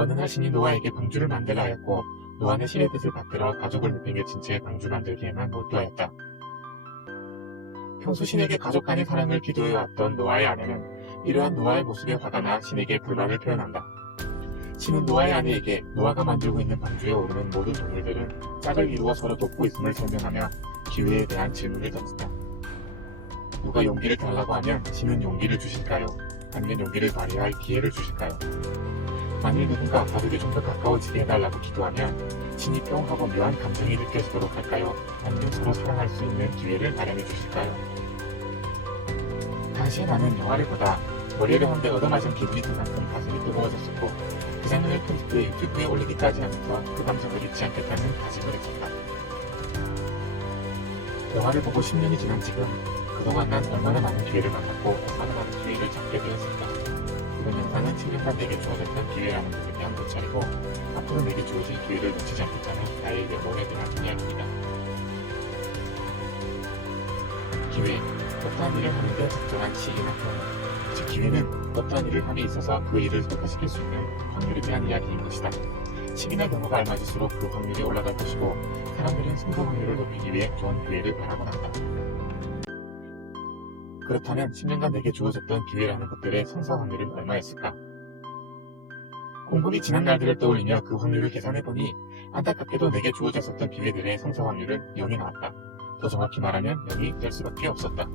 어느 날 신이 노아에게 방주를 만들라 하였고 노아는 신의 뜻을 받들어 가족을 내팽개친 채 방주 만들기에만 몰두하였다. 평소 신에게 가족 간의 사랑을 기도해왔던 노아의 아내는 이러한 노아의 모습에 화가 나 신에게 불만을 표현한다. 신은 노아의 아내에게 노아가 만들고 있는 방주에 오르는 모든 동물들은 짝을 이루어 서로 돕고 있음을 설명하며 기회에 대한 질문을 던진다. 누가 용기를 달라고 하면 신은 용기를 주실까요? 아니면 용기를 발휘할 기회를 주실까요? 만일 누군가 가족이 좀 더 가까워지게 해달라고 기도하면 신이 뿅 하고 묘한 감정이 느껴지도록 할까요? 아니면 서로 사랑할 수 있는 기회를 마련해 주실까요? 당시에 나는 영화를 보다 머리를 한 대 얻어맞은 기분이 들 만큼 가슴이 뜨거워졌었고 그 장면을 편집해 유튜브에 올리기까지 하면서 그 감정을 잊지 않겠다는 다짐을 했었다. 영화를 보고 10년이 지난 지금 그동안 난 얼마나 많은 기회를 만났고 얼마나 많은 기회를 잡게 되었을까. 이번 영상은 10년간 내게 주어졌던 기회라는 것에 대한 고찰이고 앞으로 내게 주어질 기회를 놓치지 않겠다는 나의 내공에 대한 이야기입니다. 기회, 어떠한 일을 하는데 적절한 시기나 경우, 즉 기회는 어떠한 일을 함에 있어서 그 일을 성과시킬 수 있는 확률에 대한 이야기인 것이다. 시기나 경우가 알맞을수록 그 확률이 올라갈 것이고 사람들은 성공 확률을 높이기 위해 좋은 기회를 바라곤 한다. 그렇다면 10년간 내게 주어졌던 기회라는 것들의 성사 확률은 얼마였을까? 곰곰이 지난 날들을 떠올리며 그 확률을 계산해보니 안타깝게도 내게 주어졌었던 기회들의 성사 확률은 0이 나왔다. 더 정확히 말하면 0이 될 수밖에 없었다.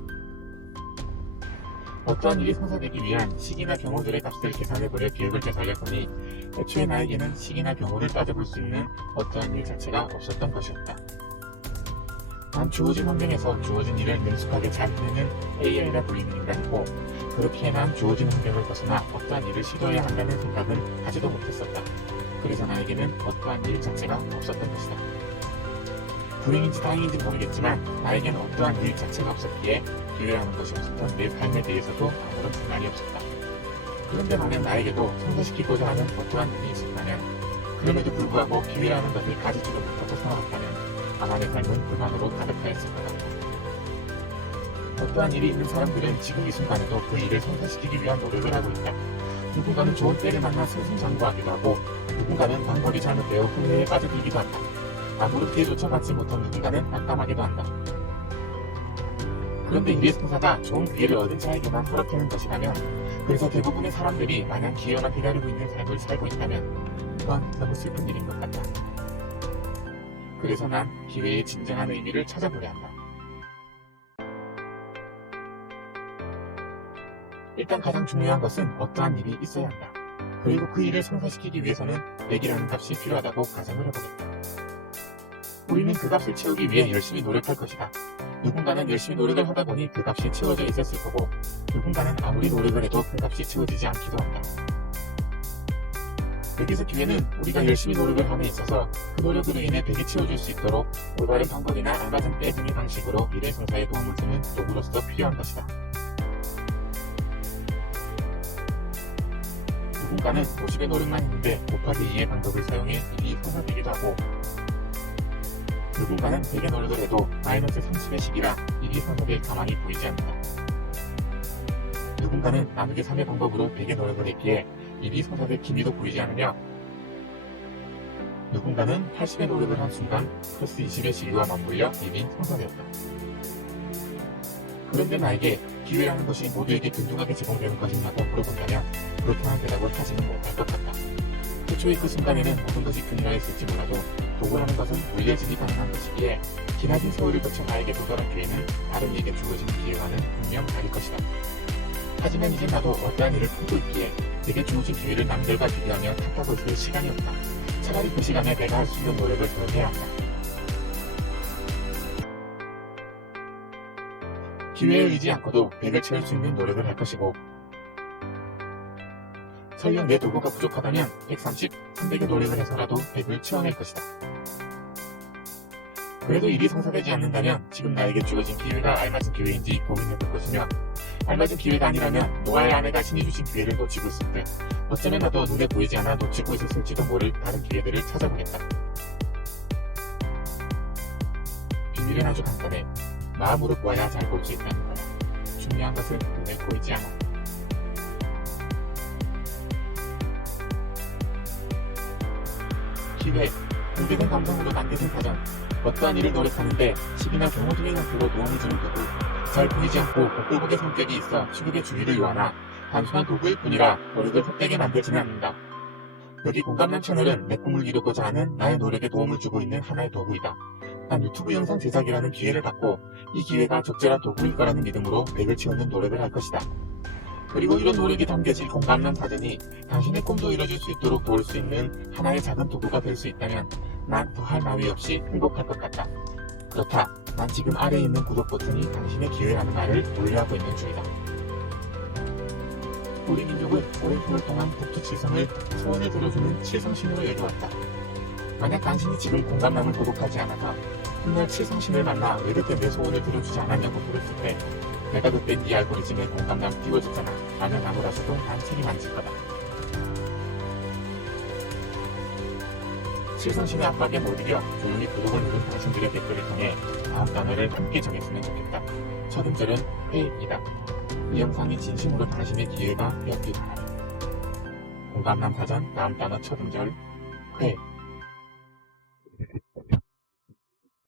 어떠한 일이 성사되기 위한 시기나 경우들의 값을 계산해보려 기획을 되살려보니 애초에 나에게는 시기나 경우를 따져볼 수 있는 어떠한 일 자체가 없었던 것이었다. 난 주어진 환경에서 주어진 일을 능숙하게 잘 해내는 AI라 불리는 인간이고 그렇기에 난 주어진 환경을 벗어나 어떠한 일을 시도해야 한다는 생각은 하지도 못했었다. 그래서 나에게는 어떠한 일 자체가 없었던 것이다. 불행인지 다행인지 모르겠지만 나에게는 어떠한 일 자체가 없었기에 기회라는 것이 없었던 내 삶에 대해서도 아무런 불만이 없었다. 그런데 만약 나에게도 성사시키고자 하는 어떠한 일이 있었다면 그럼에도 불구하고 기회라는 것을 가지지도 못하고 살아왔다면 아마 내 삶은 불만으로 가득하였을 거다. 어떠한 일이 있는 사람들은 지금 이 순간에도 그 일을 성사시키기 위한 노력을 하고 있다. 누군가는 좋은 때를 만나 승승장구하기도 하고 누군가는 방법이 잘못되어 후회에 빠져들기도 한다. 아무런 기회조차 받지 못한 누군가는 낙담하기도 한다. 그런데 일의 성사가 좋은 기회를 얻은 자에게만 허락되는 것이라면 그래서 대부분의 사람들이 마냥 기회만 기다리고 있는 삶을 살고 있다면 그건 너무 슬픈 일인 것 같다. 그래서 난 기회의 진정한 의미를 찾아보려 한다. 일단 가장 중요한 것은 어떠한 일이 있어야 한다. 그리고 그 일을 성사시키기 위해서는 내기라는 값이 필요하다고 가정을 해보겠다. 우리는 그 값을 채우기 위해 열심히 노력할 것이다. 누군가는 열심히 노력을 하다 보니 그 값이 채워져 있었을 거고 누군가는 아무리 노력을 해도 그 값이 채워지지 않기도 한다. 여기서 기회는 우리가 열심히 노력을 함에 있어서 그 노력으로 인해 벽이 채워질 수 있도록 올바른 방법이나 알맞은 때 등의 방식으로 일의 성사에 도움을 주는 도구로서 필요한 것이다. 누군가는 50의 노력만 했는데 곱하기 2의 방법을 사용해 일이 성사되기도 하고 누군가는 100의 노력을 해도 마이너스 30의 식이라 일이 성사될 가망이 보이지 않는다. 누군가는 나누기 3의 방법으로 100의 노력을 했기에 일이 성사될 기미도 보이지 않으며 누군가는 80의 노력을 한 순간 플러스 20의 시기와 맞물려 이미 성사되었다. 그런데 나에게 기회라는 것이 모두에게 균등하게 제공되는 것이냐고 물어본다면 그렇다는 대답을 하지는 못할 것 같다. 애초에 그 순간에는 모든 것이 균일하였을지 몰라도 도구라는 것은 올려지기 가능한 것이기에 기나긴 세월을 거쳐 나에게 도달한 기회는 다른 이에게 주어진 기회와는 분명 다를 것이다. 하지만 이제 나도 어떠한 일을 품고 있기에 내게 주어진 기회를 남들과 비교하며 탓하고 있을 시간이 없다. 차라리 그 시간에 내가 할 수 있는 노력을 더 해야 한다. 기회에 의지 않고도 100을 채울 수 있는 노력을 할 것이고 설령 내 도구가 부족하다면 130, 300의 노력을 해서라도 100을 채워낼 것이다. 그래도 일이 성사되지 않는다면 지금 나에게 주어진 기회가 알맞은 기회인지 고민해볼 것이며 알맞은 기회가 아니라면 노아의 아내가 신이 주신 기회를 놓치고 있을 때 어쩌면 나도 눈에 보이지 않아 놓치고 있었을지도 모를 다른 기회들을 찾아보겠다. 비밀은 아주 간단해. 마음으로 보아야 잘 볼 수 있다는 거야. 중요한 것은 눈에 보이지 않아. 기회, 공개된 감정으로 남겨진 사전, 어떠한 일을 노력하는데 식이나 경호 등의 형태로 도움이 주는 도구, 잘 보이지 않고 복불복의 성격이 있어 취급의 주의를 요하나 단순한 도구일 뿐이라 노력을 헛되게 만들지는 않는다. 여기 공감남 채널은 내 꿈을 이루고자 하는 나의 노력에 도움을 주고 있는 하나의 도구이다. 난 유튜브 영상 제작이라는 기회를 받고 이 기회가 적절한 도구일 거라는 믿음으로 백을 채우는 노력을 할 것이다. 그리고 이런 노력이 담겨진 공감남 사전이 당신의 꿈도 이뤄질 수 있도록 도울 수 있는 하나의 작은 도구가 될 수 있다면 난 더할 나위 없이 행복할 것 같다. 그렇다. 난 지금 아래에 있는 구독 버튼이 당신의 기회라는 말을 올려하고 있는 중이다. 우리 민족은 오랜 세월 동안 북두칠성을 소원을 들어주는 칠성신으로 여겨왔다. 만약 당신이 지금 공감남을 구독하지 않아서 훗날 칠성신을 만나 왜 그때 내 소원을 들어주지 않았냐고 물었을 때 내가 그때 네 알고리즘에 공감남 띄워줬잖아 라는 나무라서도 난 책임 안 질 거다. 칠성신의 압박에 못 이겨 조용히 구독을 누른 당신들의 댓글을 통해 다음 단어를 함께 정했으면 좋겠다. 첫 음절은 회입니다. 이 영상이 진심으로 당신의 기회가 되었길 바랍니다. 공감남 사전 다음 단어 첫 음절 회.